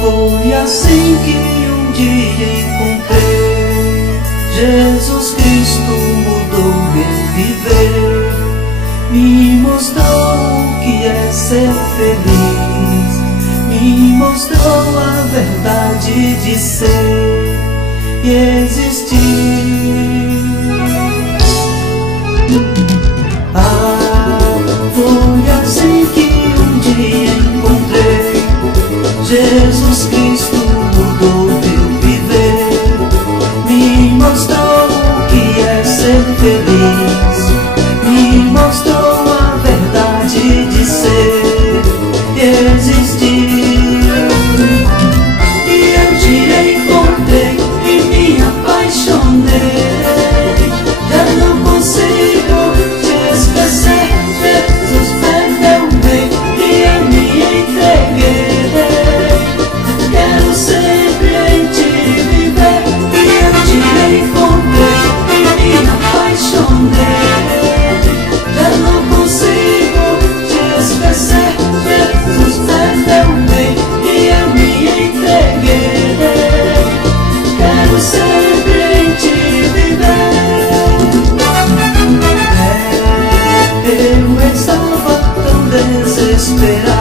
Foi assim que um dia encontrei Jesus Cristo, mudou meu viver, me mostrou o que é ser feliz, me mostrou a verdade de ser e existir. Foi assim que um dia encontrei Jesus Cristo, mudou meu viver, me mostrou o que é ser feliz, me mostrou a verdade de ser e existir. E eu te encontrei e me apaixonei, já não consigo te esquecer. Jesus perdeu bem e eu me entreguei. Quero sempre em ti viver. E eu te encontrei e me apaixonei, já não consigo te esquecer. Jesus perdeu bem e eu me entreguei. Quero sempre em ti viver. Eu estava tão desesperado,